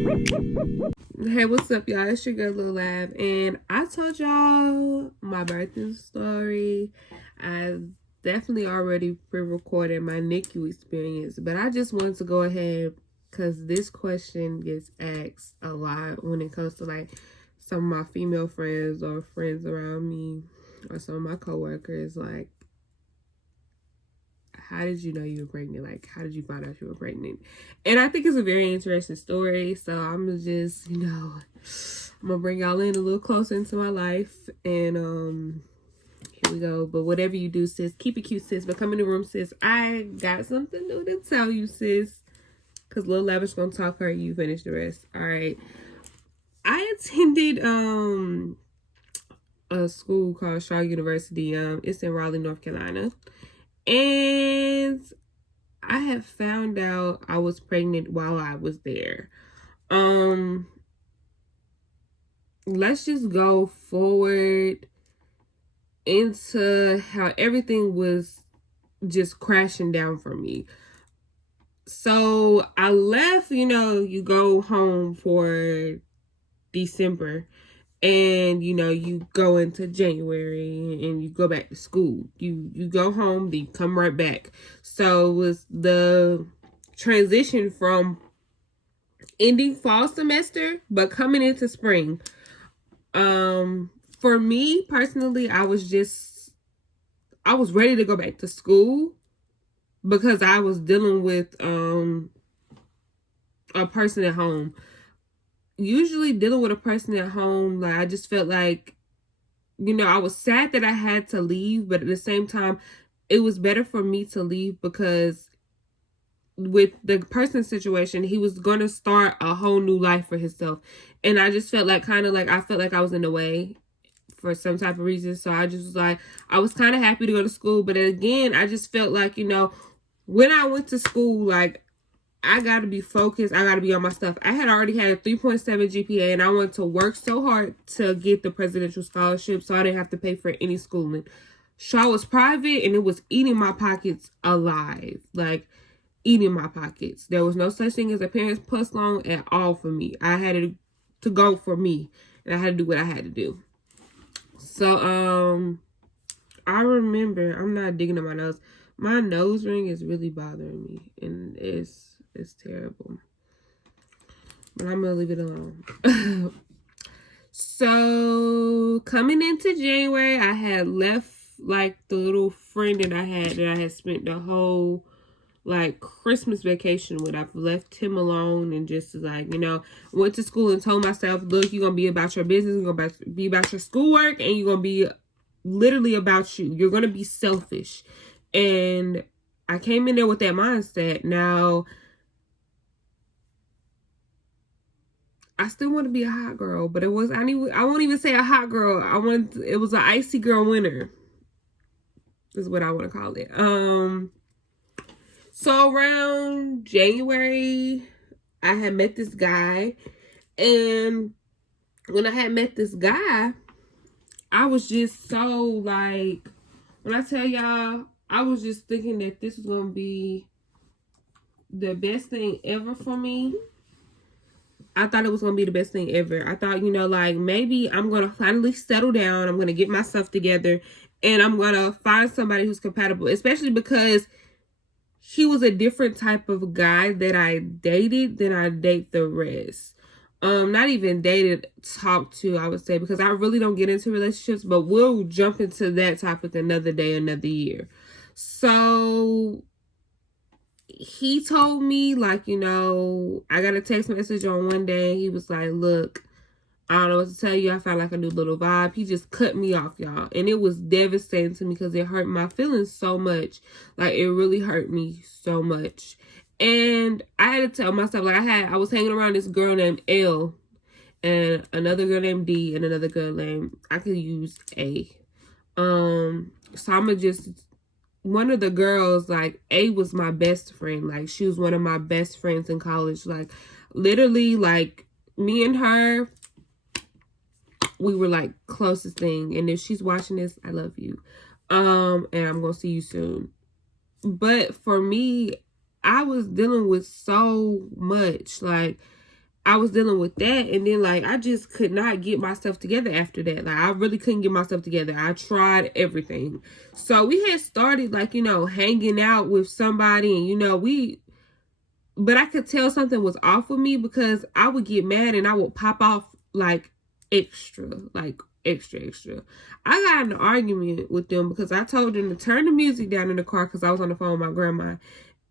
Hey, what's up, y'all? It's your girl Lil Lab, and I told y'all my birthday story. I definitely already pre-recorded my NICU experience, but I just wanted to go ahead because this question gets asked a lot when it comes to like some of my female friends or friends around me or some of my coworkers. Like, how did you know you were pregnant? Like, how did you find out you were pregnant? And I think it's a very interesting story. So I'm just, I'm gonna bring y'all in a little closer into my life. And here we go. But whatever you do, sis, keep it cute, sis. But come in the room, sis. I got something new to tell you, sis. Cause Lil Lavish gonna talk her, you finish the rest. All right. I attended a school called Shaw University. It's in Raleigh, North Carolina. And I had found out I was pregnant while I was there. Let's just go forward into how everything was just crashing down for me. So I left, you go home for December. And you go into January and you go back to school. You go home, then you come right back. So it was the transition from ending fall semester but coming into spring. For me personally, I was ready to go back to school because I was dealing with a person at home. Usually dealing with a person at home, like I just felt like, I was sad that I had to leave, but at the same time, it was better for me to leave because with the person's situation, he was going to start a whole new life for himself. And I just felt like I felt like I was in the way for some type of reason. So I just was like, I was kind of happy to go to school. But again, I just felt like, when I went to school, like, I got to be focused. I got to be on my stuff. I had already had a 3.7 GPA and I wanted to work so hard to get the presidential scholarship so I didn't have to pay for any schooling. Shaw was private and it was eating my pockets alive. Like, eating my pockets. There was no such thing as a Parents Plus loan at all for me. I had to go for me and I had to do what I had to do. So, I remember, I'm not digging in my nose. My nose ring is really bothering me and it's terrible. But I'm going to leave it alone. So, coming into January, I had left, like, the little friend that I had spent the whole, like, Christmas vacation with. I've left him alone and just, like, went to school and told myself, look, you're going to be about your business. You're going to be about your schoolwork. And you're going to be literally about you. You're going to be selfish. And I came in there with that mindset. Now, I still want to be a hot girl, but I won't even say a hot girl. It was an icy girl winter. Is what I want to call it. So around January, I had met this guy, and when I had met this guy, I was just so like, when I tell y'all, I was just thinking that this was gonna be the best thing ever for me. I thought it was going to be the best thing ever. I thought, like, maybe I'm going to finally settle down. I'm going to get myself together. And I'm going to find somebody who's compatible. Especially because he was a different type of guy that I dated than I date the rest. Not even dated, talked to, I would say. Because I really don't get into relationships. But we'll jump into that topic another day, another year. So he told me, like, I got a text message on one day. He was like, look, I don't know what to tell you. I found like a new little vibe. He just cut me off, y'all. And it was devastating to me because it hurt my feelings so much. Like, it really hurt me so much. And I had to tell myself, like, I was hanging around this girl named L and another girl named D and another girl named, I could use A. So I'm gonna just, one of the girls, like, A was my best friend. Like, she was one of my best friends in college. Like, literally, like, me and her, we were, like, closest thing. And if she's watching this, I love you. And I'm gonna see you soon. But for me, I was dealing with so much. Like, I was dealing with that, and then like I just could not get myself together after that. Like I really couldn't get myself together. I tried everything. So we had started like, hanging out with somebody, and but I could tell something was off with me because I would get mad and I would pop off like extra. I got in an argument with them because I told them to turn the music down in the car because I was on the phone with my grandma.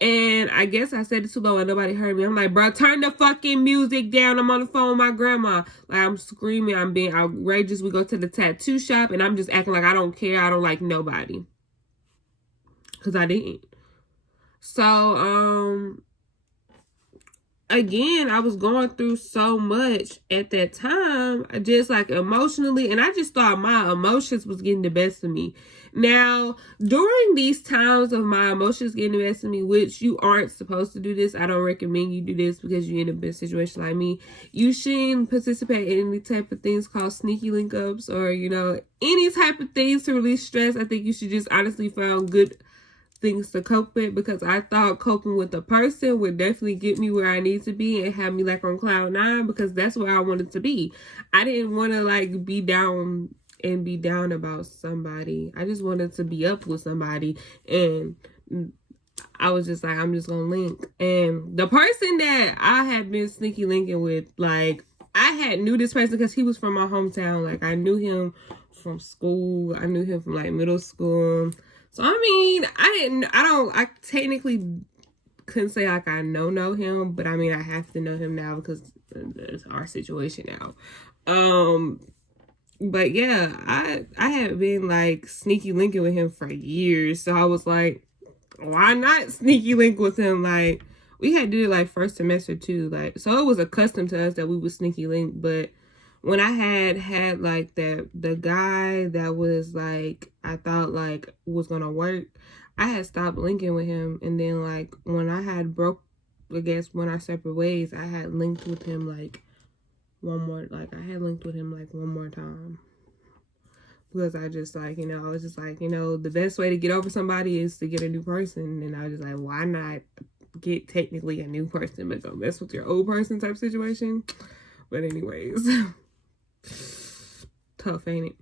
And I guess I said it too low and nobody heard me. I'm like, bro, turn the fucking music down. I'm on the phone with my grandma. Like, I'm screaming. I'm being outrageous. We go to the tattoo shop and I'm just acting like I don't care. I don't like nobody. Because I didn't. So, again, I was going through so much at that time, just like emotionally, and I just thought my emotions was getting the best of me. Now, during these times of my emotions getting the best of me, which you aren't supposed to do this, I don't recommend you do this because you're in a bad situation like me. You shouldn't participate in any type of things called sneaky link ups or, any type of things to release stress. I think you should just honestly find good things to cope with, because I thought coping with a person would definitely get me where I need to be and have me like on cloud 9, because that's where I wanted to be. I didn't want to like be down about somebody. I just wanted to be up with somebody, and I was just like, I'm just gonna link. And the person that I had been sneaky linking with, like, I had knew this person because he was from my hometown. Like, I knew him from school. I knew him from like middle school. So, I mean, I technically couldn't say like I know him, but I mean, I have to know him now because it's our situation now. But yeah, I had been like sneaky linking with him for years. So I was like, why not sneaky link with him? Like, we had to do it like first semester too. Like, so it was accustomed to us that we would sneaky link, but when I had like the guy that was like, I thought like was gonna work, I had stopped linking with him. And then like when I had went our separate ways, I had linked with him like one more time. Because I just like, I was just like, the best way to get over somebody is to get a new person. And I was just like, why not get technically a new person but go mess with your old person type situation? But anyways. Tough, ain't it?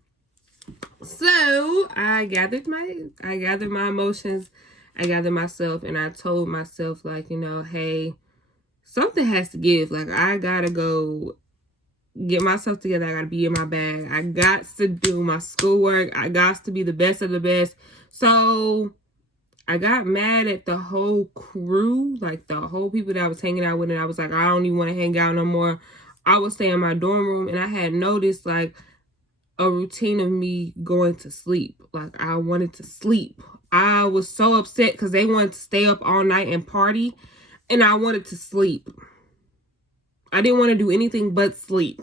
So I gathered my emotions, I gathered myself, and I told myself like, hey, something has to give. Like, I gotta go get myself together. I gotta be in my bag. I got to do my schoolwork. I got to be the best of the best. So I got mad at the whole crew, like the whole people that I was hanging out with, and I was like, I don't even want to hang out no more. I would stay in my dorm room, and I had noticed like a routine of me going to sleep. Like, I wanted to sleep. I was so upset because they wanted to stay up all night and party, and I wanted to sleep. I didn't want to do anything but sleep.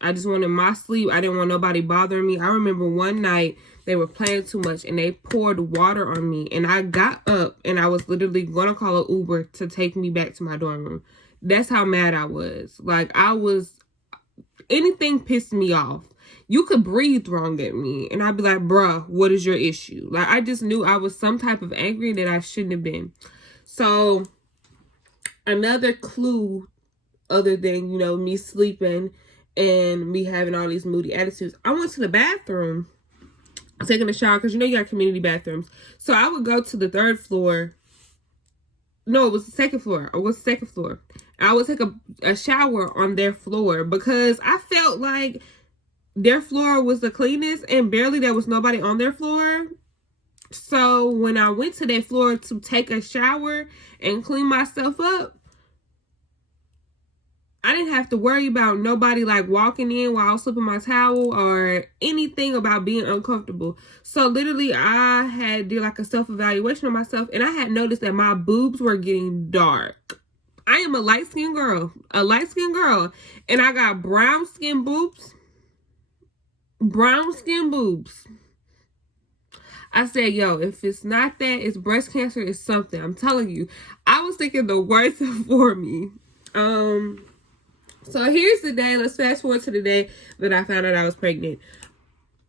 I just wanted my sleep. I didn't want nobody bothering me. I remember one night they were playing too much and they poured water on me, and I got up and I was literally going to call an Uber to take me back to my dorm room. That's how mad I was. Like, anything pissed me off. You could breathe wrong at me, and I'd be like, bruh, what is your issue? Like, I just knew I was some type of angry that I shouldn't have been. So, another clue other than, me sleeping and me having all these moody attitudes, I went to the bathroom, taking a shower, because you got community bathrooms. So, I would go to the third floor. No, it was the second floor. I would take a shower on their floor because I felt like their floor was the cleanest and barely there was nobody on their floor. So when I went to their floor to take a shower and clean myself up, I didn't have to worry about nobody like walking in while I was slipping my towel or anything about being uncomfortable. So literally I had did like a self-evaluation of myself, and I had noticed that my boobs were getting dark. I am a light-skinned girl, and I got brown skin boobs. I said, yo, if it's not that, it's breast cancer, it's something. I'm telling you, I was thinking the worst for me. So here's the day. Let's fast forward to the day that I found out I was pregnant.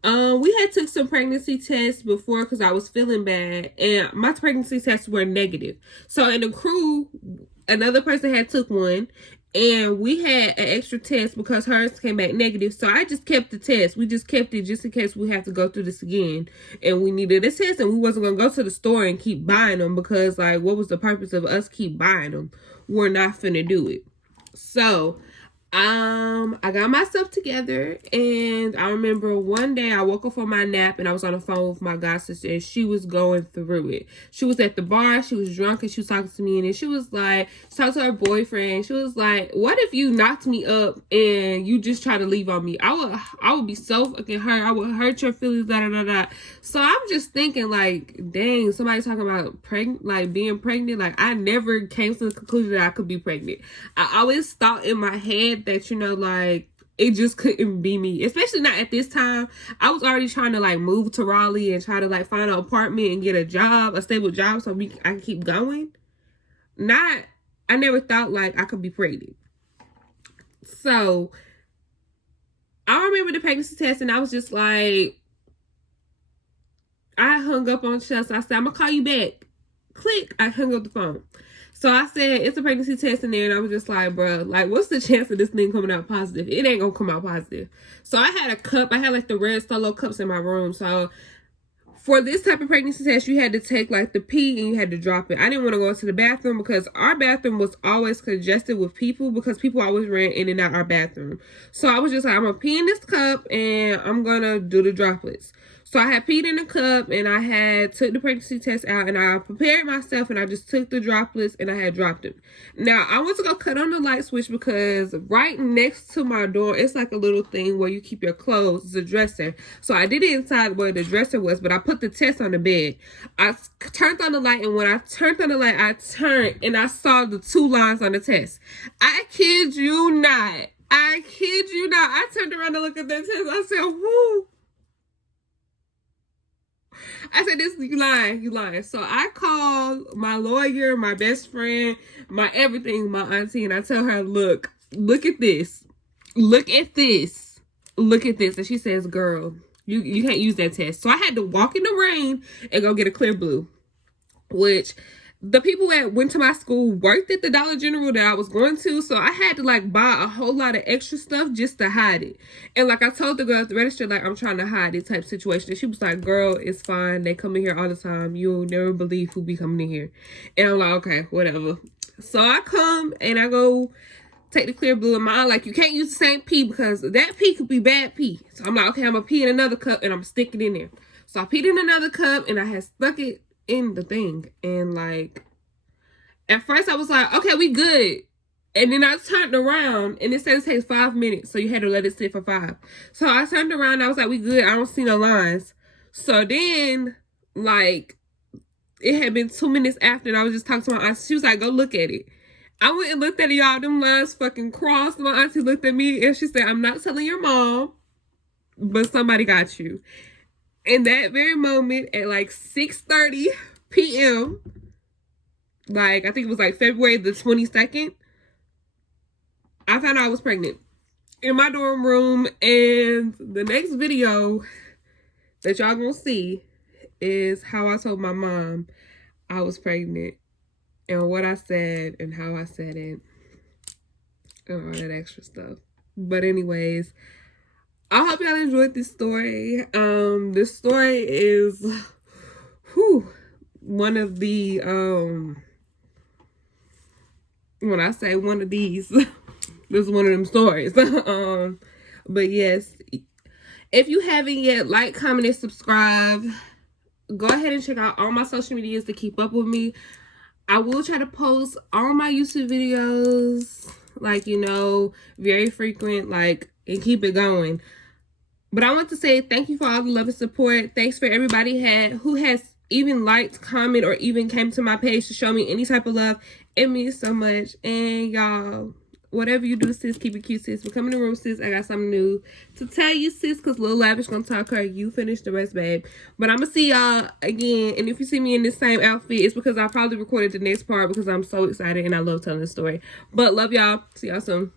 We had took some pregnancy tests before because I was feeling bad, and my pregnancy tests were negative. So in the crew, another person had took one, And we had an extra test because hers came back negative. So I just kept the test. We just kept it just in case we have to go through this again. And we needed a test, and we wasn't going to go to the store and keep buying them because, like, what was the purpose of us keep buying them? We're not finna do it. So I got myself together, and I remember one day I woke up from my nap and I was on the phone with my god sister, and she was going through it. She was at the bar, she was drunk, and she was talking to me, and then she was like, she talked to her boyfriend. She was like, what if you knocked me up and you just try to leave on me? I would be so fucking hurt. I would hurt your feelings, da da da da. So I'm just thinking, like, dang, somebody talking about pregnant, like being pregnant. Like, I never came to the conclusion that I could be pregnant. I always thought in my head that, you know, like, it just couldn't be me, especially not at this time. I was already trying to, like, move to Raleigh and try to, like, find an apartment and get a job, a stable job, so I can keep going. I never thought, like, I could be pregnant. So I remember the pregnancy test, and I was just like, I hung up on Chelsea. I said, I'm gonna call you back. Click. I hung up the phone. So I said, it's a pregnancy test in there, and I was just like, bro, like, what's the chance of this thing coming out positive? It ain't gonna come out positive. So I had a cup. I had, like, the red Solo cups in my room. So for this type of pregnancy test, you had to take, like, the pee and you had to drop it. I didn't want to go to the bathroom because our bathroom was always congested with people because people always ran in and out our bathroom. So I was just like, I'm gonna pee in this cup and I'm gonna do the droplets. So I had peed in the cup, and I had took the pregnancy test out, and I prepared myself, and I just took the droplets and I had dropped them. Now I went to go cut on the light switch because right next to my door, it's like a little thing where you keep your clothes. It's a dresser. So I did it inside where the dresser was, but I put the test on the bed. I turned on the light, and when I turned on the light, I turned and I saw the 2 lines on the test. I kid you not. I kid you not. I turned around to look at that test. I said, whoo. I said, this, you lying. So I called my lawyer, my best friend, my everything, my auntie, and I tell her, look at this. Look at this. And she says, girl, you can't use that test. So I had to walk in the rain and go get a Clear Blue, which the people that went to my school worked at the Dollar General that I was going to, so I had to, like, buy a whole lot of extra stuff just to hide it. And, like, I told the girl at the register, like, I'm trying to hide this type of situation. And she was like, girl, it's fine. They come in here all the time. You'll never believe who be coming in here. And I'm like, okay, whatever. So I come and I go take the Clear Blue in my eye. Like, you can't use the same pee because that pee could be bad pee. So I'm like, okay, I'm going to pee in another cup and I'm sticking it in there. So I peed in another cup and I had stuck it in the thing, and, like, at first I was like, okay, we good, and then I turned around and it said it takes 5 minutes, so you had to let it sit for 5. So I turned around and I was like, we good, I don't see no lines. So then, like, it had been 2 minutes after, and I was just talking to my auntie. She was like, go look at it. I went and looked at it, y'all. Them lines fucking crossed. My auntie looked at me and she said, I'm not telling your mom, but somebody got you. In that very moment, at like 6:30 p.m., like, I think it was like February the 22nd, I found out I was pregnant in my dorm room. And the next video that y'all gonna see is how I told my mom I was pregnant and what I said and how I said it and all that extra stuff. But anyways, I hope y'all enjoyed this story. This story is one of the when I say one of these, this is one of them stories. But yes, if you haven't yet, like, comment, and subscribe. Go ahead and check out all my social medias to keep up with me. I will try to post all my YouTube videos, like, you know, very frequent, like, and keep it going. But I want to say thank you for all the love and support. Thanks for everybody who has even liked, comment, or even came to my page to show me any type of love. It means so much. And y'all, whatever you do, sis, keep it cute, sis. But come in the room, sis. I got something new to tell you, sis, because Lil Lavish gonna talk her. You finish the rest, babe. But I'm gonna see y'all again. And if you see me in this same outfit, it's because I probably recorded the next part because I'm so excited and I love telling the story. But love y'all. See y'all soon.